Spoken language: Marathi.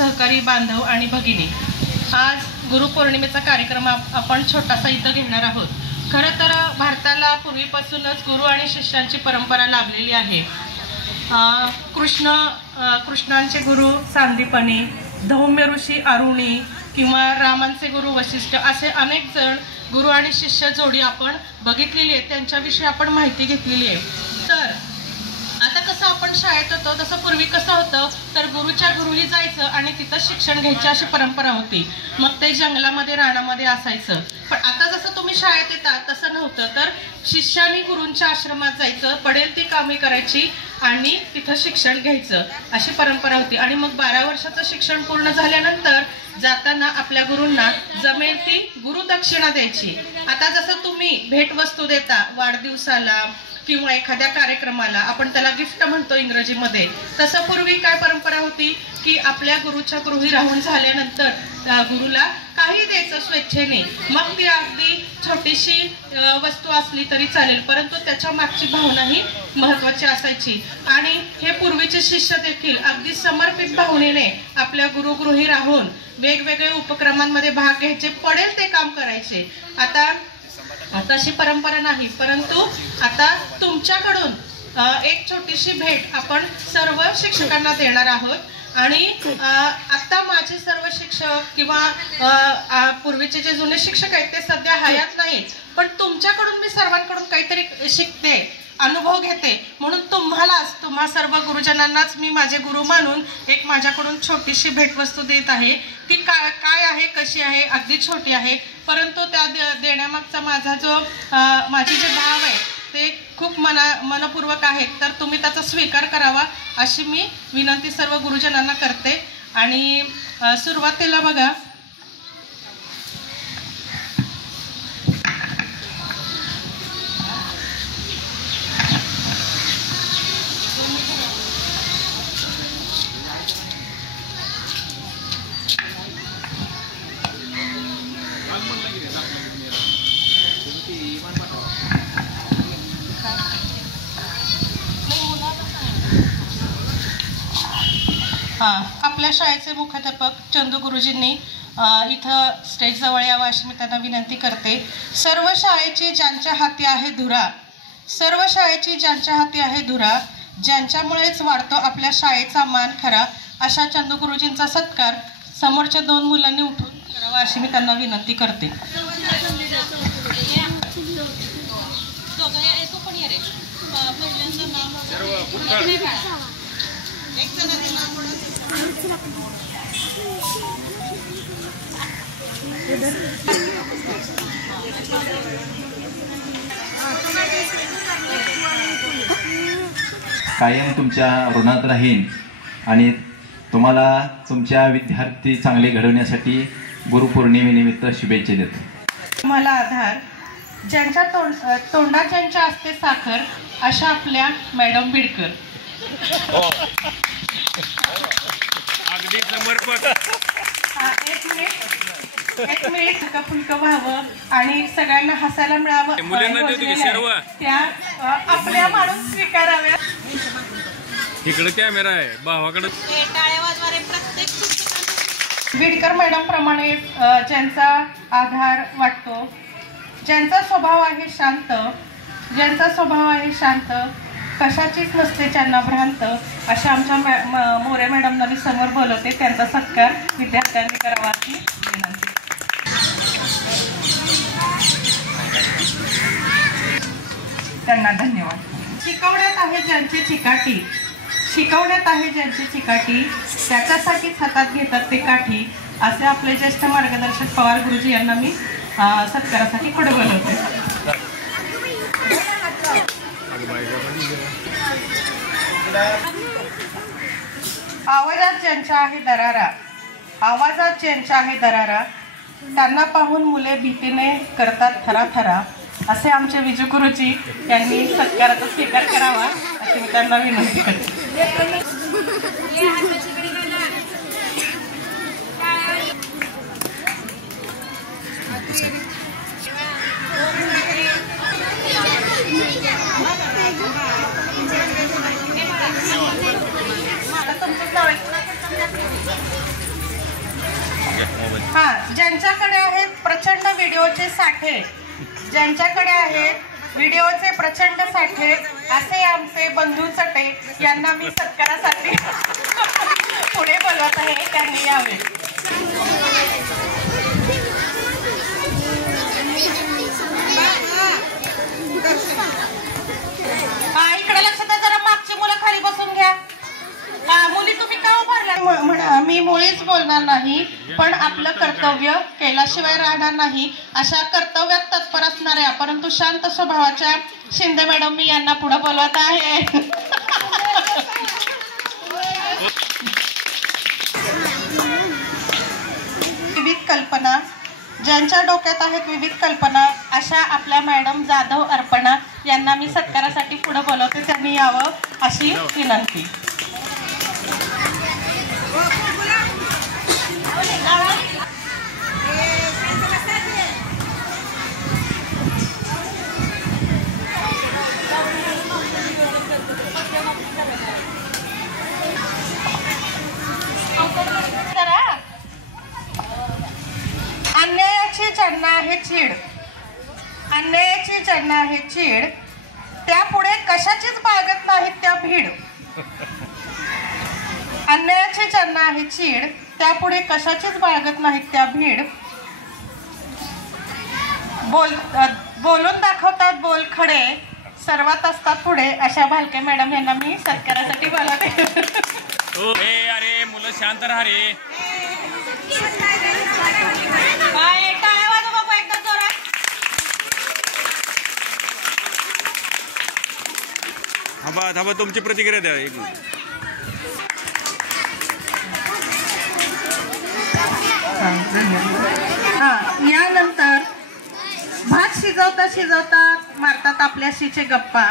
सहकारी बांधव आणि भगिनी, आज गुरुपौर्णिमेचा कार्यक्रम आपण छोटासा इथं घेणार आहोत। खरं तर भारताला पूर्वीपासूनच गुरु आणि शिष्यांची परंपरा लाभलेली आहे। कृष्णांचे गुरु सांदीपनी, धौम्य ऋषी अरुणी किंवा रामांचे गुरु वशिष्ठ असे अनेक जण गुरु आणि शिष्य जोडी आपण बघितलेली आहे, त्यांच्याविषयी आपण माहिती घेतलेली आहे। तर आता कसं आपण शाळेत होतो तसं पूर्वी कसं होतं तर गुरुच्या गुरुली जायचं आणि तिथं शिक्षण घ्यायची अशी परंपरा होती। मग ते जंगलामध्ये रानामध्ये असायचं। पण आता जसं तुम्ही शाळेत येता तसं नव्हतं, तर शिष्यानी गुरूंच्या आश्रमात जायचं, पडेल ती कामे करायची आणि तिथं शिक्षण घ्यायचं अशी परंपरा होती। आणि मग 12 वर्षाचं शिक्षण पूर्ण झाल्यानंतर जाताना आपल्या गुरूंना जमेल ती गुरुदक्षिणा द्यायची। आता जसं तुम्ही भेटवस्तू देता वाढदिवसाला किंवा एखाद्या कार्यक्रमाला, आपण त्याला गिफ्ट म्हणतो इंग्रजीमध्ये, तसं पूर्वी काय परंपरा होती की आपल्या गुरुच्या गृही राहून झाल्यानंतर गुरुला काही द्यायचं स्वेच्छेने। मग ती अगदी छोटीशी वस्तू असली तरी चालेल, परंतु त्याच्या मागची भावना ही महत्त्वाची असायची। आणि हे पूर्वीचे शिष्य देखील अगदी समर्पित भावनेने आपल्या गुरुगृही राहून वेगवेगळ्या उपक्रमांमध्ये भाग घ्यायचे, पडेल ते काम करायचे। आता अशी परंपरा नाही, परंतु आता तुमच्याकडून एक छोटीशी भेट आपण सर्व शिक्षकांना देणार आहोत। आणि आता माझे सर्व शिक्षक किंवा पूर्वीचे जे जुने शिक्षक आहेत ते सध्या हयात नाहीत, पण तुमच्याकडून मी सर्वांकडून काहीतरी शिकते, अनुभव घेते, म्हणून तुम्हा सर्व गुरुजनांनाच मी माझे गुरु मानून एक माझ्याकडून छोटीशी भेटवस्तू देत आहे। ती काय आहे, कशी आहे, अगदी छोटी आहे, परंतु त्या देण्यामागचा माझे जे भाव आहे ते खूप मनपूर्वक आहेत, तर तुम्ही त्याचा स्वीकार करावा अशी मी विनंती सर्व गुरुजनांना करते। आणि सुरुवातीला बघा, आपल्या शाळेचे मुख्याध्यापक चंदू गुरुजींनी इथं स्टेज जवळ यावं अशी मी त्यांना विनंती करते। सर्व शाळेची ज्यांच्या हाती आहे धुरा, सर्व शाळेची ज्यांच्या हाती आहे धुरा, ज्यांच्यामुळेच वाढतो आपल्या शाळेचा मान खरा, अशा चंदू गुरुजींचा सत्कार समोरच्या 2 मुलांनी उठून करावा अशी मी त्यांना विनंती करते। कायम तुमच्या ऋणात राहीन आणि तुम्हाला तुमच्या विद्यार्थी चांगले घडवण्यासाठी गुरुपौर्णिमेनिमित्त शुभेच्छा देतो। मला आधार ज्यांच्या तोंडात ज्यांच्या असते साखर, अशा आपल्या मॅडम बिडकर। अगदी समर्पक। एक मिनिट फुलकं व्हावं आणि सगळ्यांना हसायला मिळावं, त्या आपल्या माणूस स्वीकाराव्या। इकडे कॅमेरा आहे, भावाकडे बिडकर मॅडम प्रमाणे ज्यांचा आधार वाटतो, ज्यांचा स्वभाव आहे शांत, कशाचीच नसते त्यांना भ्रांत, अशा आमच्या मोरे मॅडमना मी समोर बोलवते, त्यांचा सत्कार विद्यार्थ्यांनी करावा अशी विनंती। त्यांना धन्यवाद। शिकवण्यात आहे ज्यांची चिकाटी, त्याच्यासाठीच हातात घेतात ते काठी, असे आपले ज्येष्ठ मार्गदर्शक पवार गुरुजी यांना मी सत्कारासाठी पुढे बोलवते। आवाजात ज्यांच्या आहे दरारा, त्यांना पाहून मुले भीतीने करतात थराथरा, असे आमचे विजू गुरुजी यांनी सत्काराचा स्वीकार करावा अशी मी त्यांना विनंती करते। तुमचं हा, ज्यांच्याकडे आहेत प्रचंड व्हिडिओचे साठे, ज्यांच्याकडे आहेत व्हिडिओचे प्रचंड साठे, असे आमचे बंधू चटे यांना मी सत्कारासाठी पुढे बोलवत आहे, त्यांनी यावे. हा, इकडे लक्ष द्या जरा, मागची मुलं खाली बसून घ्या. मुली तुम्ही का उभारल्या? मी मुळीच बोलणार नाही, पण आपलं कर्तव्य केल्याशिवाय राहणार नाही अशा कर्तव्यात तत्पर असणाऱ्या परंतु शांत स्वभावाच्या शिंदे मॅडम मी यांना पुढे बोलवत आहे. विविध कल्पना, ज्यांच्या डोक्यात आहेत विविध कल्पना अशा आपल्या मॅडम जाधव अर्पणा यांना मी सत्कारासाठी पुढे बोलवते, त्यांनी यावं अशी विनंती. अन्यायाची ज्यांना आहे चीड, अन्यायाची ज्यांना आहे चीड, त्यापुढे कशाचीच बागत नाहीत त्या भीड. अन्यायाची ज्यांना आहे चीड, त्यापुढे कशाचीच बाळगत नाहीत त्या भीड. बोलून दाखवतात बोल खडे, सर्वात असतात पुढे अशा भालके मॅडम यांना मी सत्कारासाठी बोलवते. अरे मुलं शांत राहा रे. टाळ्या वाजवा बाबा एकदम जोरात. थांबा तुमची प्रतिक्रिया द्या एक मिनिट. यानंतर भात शिजवता मारतात आपल्याशीचे गप्पा.